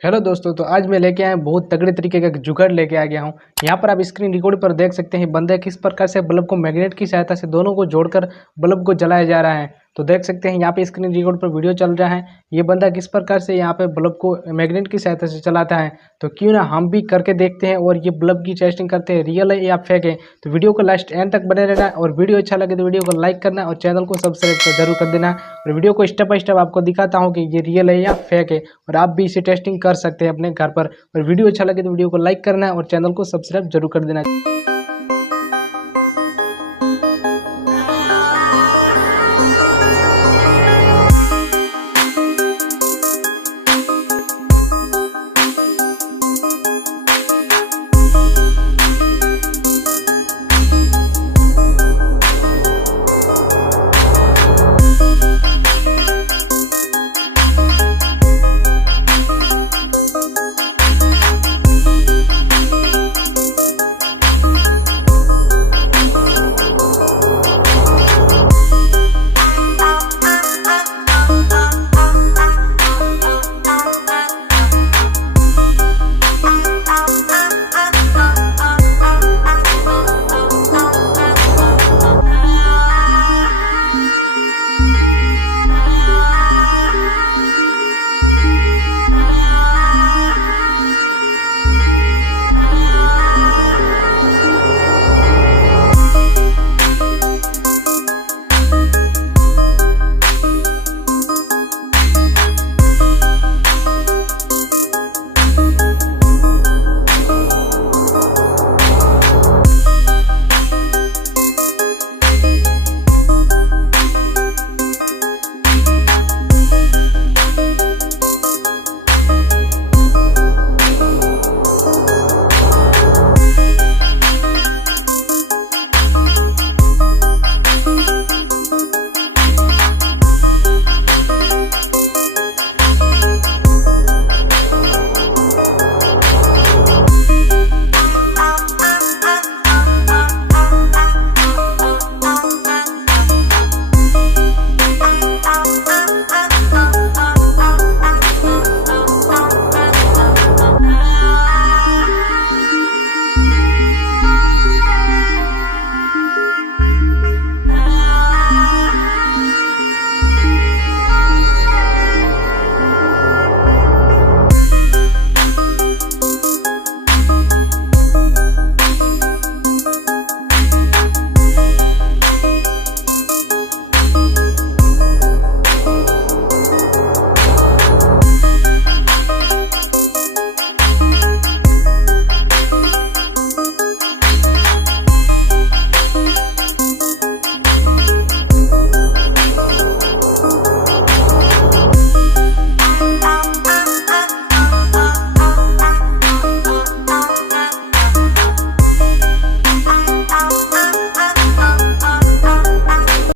Hello दोस्तों, तो आज मैं लेके आया बहुत तगड़े तरीके का जुगाड़ लेके आ गया हूँ। यहाँ पर आप स्क्रीन रिकॉर्ड पर देख सकते हैं बंदा किस प्रकार से बल्ब को मैग्नेट की सहायता से दोनों को जोड़कर बल्ब को जलाया जा रहा है। तो देख सकते हैं यहाँ पे स्क्रीन रिकॉर्ड पर वीडियो चल रहा है। ये बंदा किस प्रकार से यहाँ पे बल्ब को मैग्नेट की सहायता से चलाता है। तो क्यों ना हम भी करके देखते हैं और ये बल्ब की टेस्टिंग करते हैं, रियल है या फेक है। तो वीडियो को लास्ट एंड तक बने रहना और वीडियो अच्छा लगे तो वीडियो को लाइक करना और चैनल को सब्सक्राइब जरूर कर देना। और वीडियो को स्टेप बाय स्टेप आपको दिखाता हूँ कि ये रियल है या फेक है और आप भी इसे टेस्टिंग कर सकते हैं अपने घर पर। और वीडियो अच्छा लगे तो वीडियो को लाइक करना है और चैनल को सब्सक्राइब जरूर कर देना।